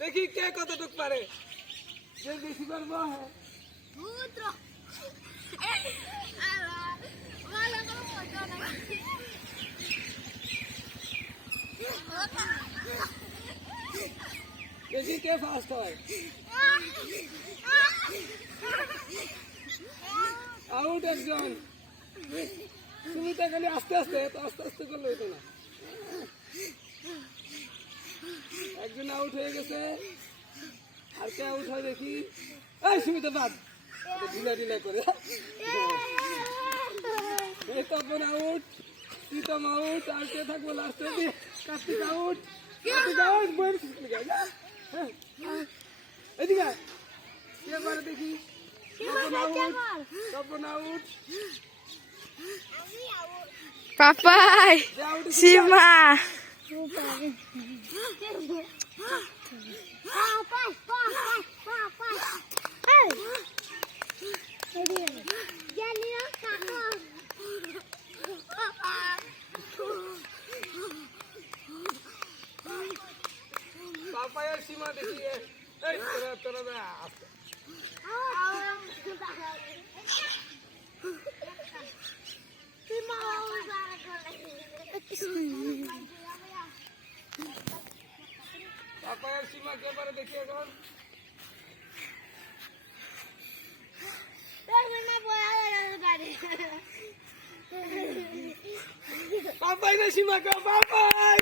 দেখি কে কতটুক পারে। যে বেশি পারবো হ্যাঁ দেখি কে ফার্স্ট হয়। আউট একজন। তুমি তো খালি আস্তে আস্তে আস্তে আস্তে করলে হতো না। একজন আউট হয়ে গেছে। আর কে আউট হয় দেখি। এই সুমিতা বাদ ঢিলা ঢিলা করে। এই তপন আউট, প্রীতম আউট। আর কে থাকবো লাস্টে? কার্তিক আউট। কার্তিক আউট। এদিকে কে পারে দেখি। Tapan out, Tapan out. পাপাই সীমা পাপায়ের সীমা দেখি। এই তোরা তোরা আস্তে। পাপায়ের সীমা কে পারে দেখি এখন। পাপাই না সীমা কে? পাপাই